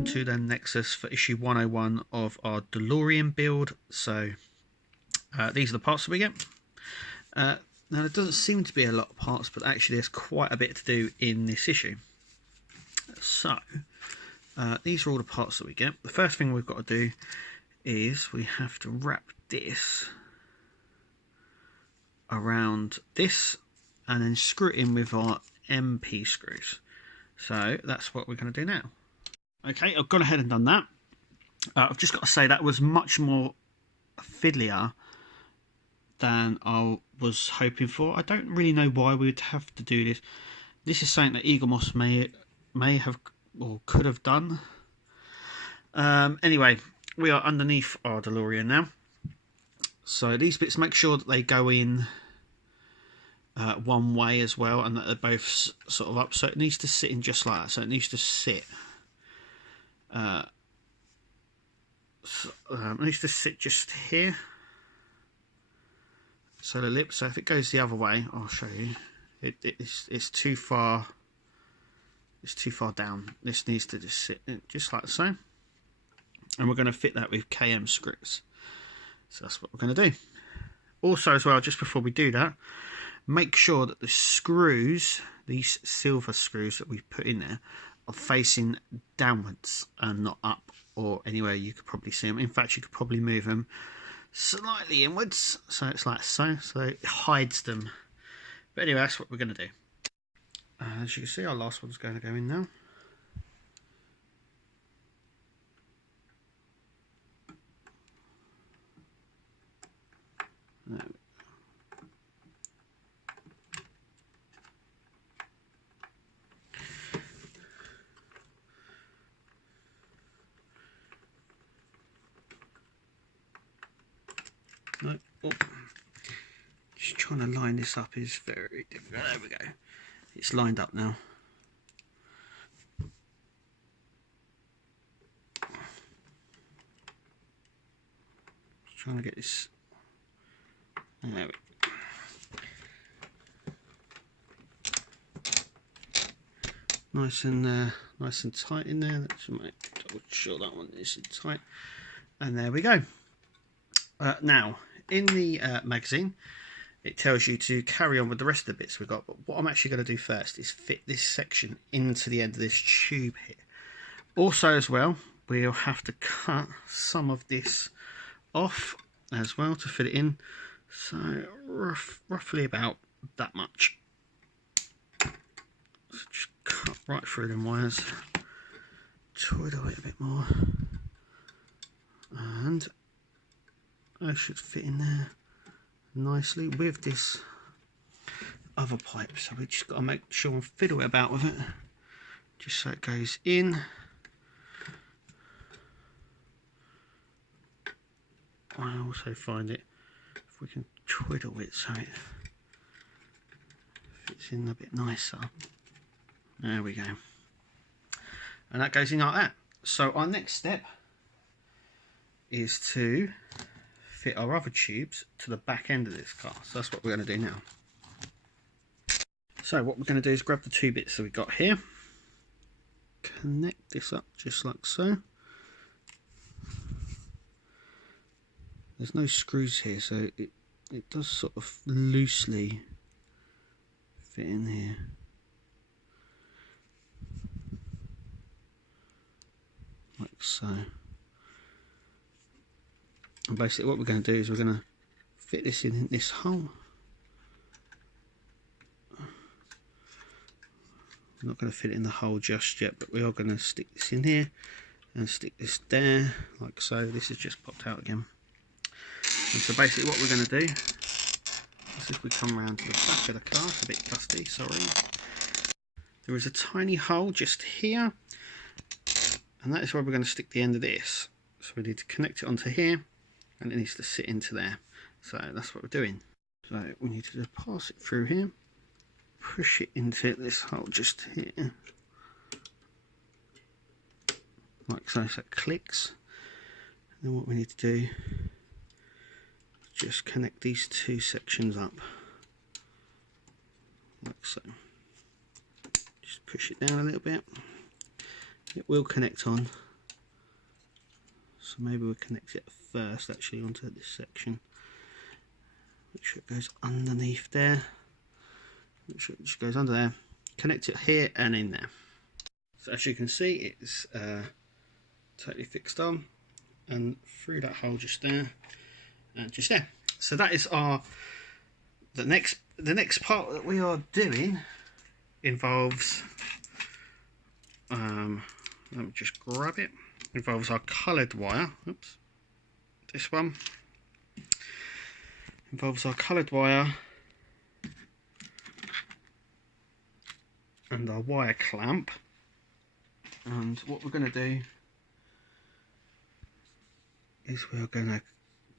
welcome to the Nexus for issue 101 of our DeLorean build. So these are the parts that we get. Now there doesn't seem to be a lot of parts, but actually there's quite a bit to do in this issue. So these are all the parts that we get. The first thing we've got to do is we have to wrap this around this and then screw it in with our MP screws. So that's what we're going to do now. Okay, I've gone ahead and done that. I've just got to say that was much more fiddlier than I was hoping for. I don't really know why we would have to do this. This is something that Eaglemoss may have or could have done. Anyway, we are underneath our DeLorean now. So these bits, make sure that they go in one way as well, and that they're both sort of up. So it needs to sit in just like that. So it needs to sit. It needs to sit just here. So the lip. So if it goes the other way, I'll show you. It's too far. It's too far down. This needs to just sit just like so. And we're going to fit that with KM screws. So that's what we're going to do. Also as well, just before we do that, make sure that the screws, these silver screws that we put in there, are facing downwards and not up or anywhere you could probably see them. In fact, you could probably move them slightly inwards. So it's like so. So it hides them. But anyway, that's what we're going to do. As you can see, our last one's going to go in now. There we go. No, oh. Just trying to line this up is very difficult. There we go. It's lined up now. Just trying to get this. There we go. Nice and tight in there. Let's make double sure that one is tight. And there we go. Now, in the magazine, it tells you to carry on with the rest of the bits we've got. But what I'm actually going to do first is fit this section into the end of this tube here. Also, as well, we'll have to cut some of this off as well to fit it in. So roughly about that much. So just cut right through them wires, twiddle it a bit more, and I should fit in there nicely with this other pipe. So we just got to make sure and fiddle it about with it, just so it goes in. I also find it, if we can twiddle it so it fits in a bit nicer. There we go. And that goes in like that. So our next step is to fit our other tubes to the back end of this car. So that's what we're going to do now. So what we're going to do is grab the two bits that we've got here, connect this up just like so. There's no screws here, so it does sort of loosely fit in here. Like so. And basically what we're going to do is we're going to fit this in this hole. I'm not going to fit it in the hole just yet, but we are going to stick this in here and stick this there, like so. This has just popped out again. And so basically what we're going to do is if we come around to the back of the car, it's a bit dusty, sorry. There is a tiny hole just here, and that is where we're going to stick the end of this. So we need to connect it onto here, and it needs to sit into there. So that's what we're doing. So we need to just pass it through here, push it into this hole just here, like so, so it clicks. And then what we need to do, just connect these two sections up, like so. Just push it down a little bit. It will connect on So maybe we'll connect it first actually onto this section. Make sure it goes underneath there. Make sure it just goes under there. Connect it here and in there. So as you can see, it's totally fixed on, and through that hole just there, and just there. So that is the next part that we are doing involves. Let me just grab it. Involves our coloured wire. Oops. This one involves our coloured wire and our wire clamp. And what we're going to do is we're going to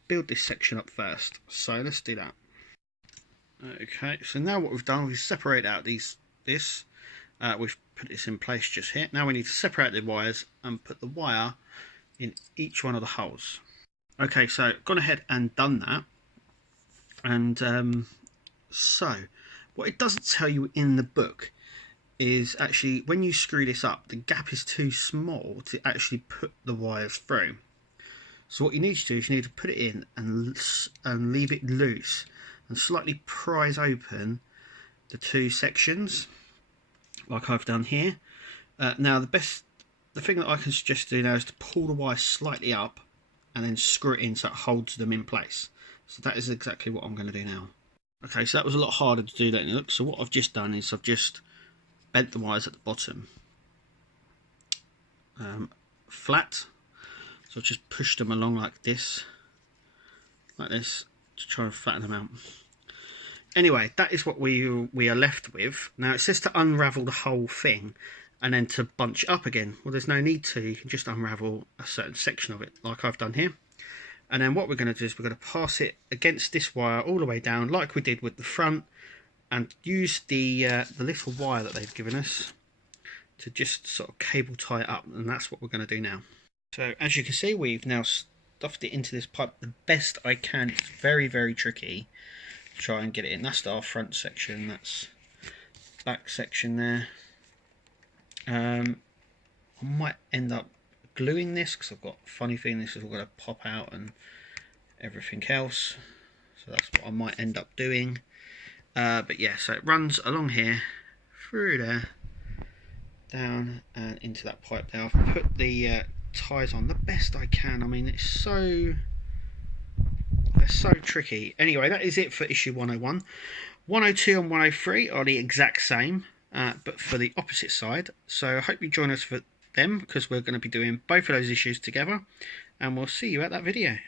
build this section up first. So let's do that. Okay. So now what we've done, we've separated out this. We've put this in place just here. Now we need to separate the wires and put the wire in each one of the holes. Okay, so gone ahead and done that. And so what it doesn't tell you in the book is actually when you screw this up, the gap is too small to actually put the wires through. So what you need to do is you need to put it in and leave it loose and slightly prise open the two sections, like I've done here. Now the thing that I can suggest to do now is to pull the wire slightly up and then screw it in so it holds them in place. So that is exactly what I'm going to do now. Okay, so that was a lot harder to do than it looks. So what I've just done is I've just bent the wires at the bottom flat. So I've just pushed them along like this to try and flatten them out. Anyway, that is what we are left with. Now it says to unravel the whole thing and then to bunch it up again. Well, there's no need to. You can just unravel a certain section of it like I've done here. And then what we're going to do is we're going to pass it against this wire all the way down like we did with the front, and use the little wire that they've given us to just sort of cable tie it up, and that's what we're going to do now. So as you can see, we've now stuffed it into this pipe the best I can. It's very, very tricky to try and get it in. That's our front section, that's back section there. I might end up gluing this because I've got a funny feeling this is all going to pop out and everything else. So that's what I might end up doing. But yeah, so it runs along here, through there, down and into that pipe there. I've put the ties on the best I can. I mean, they're so tricky. Anyway, that is it for issue 101. 102 and 103 are the exact same, but for the opposite side. So I hope you join us for them, because we're going to be doing both of those issues together, and we'll see you at that video.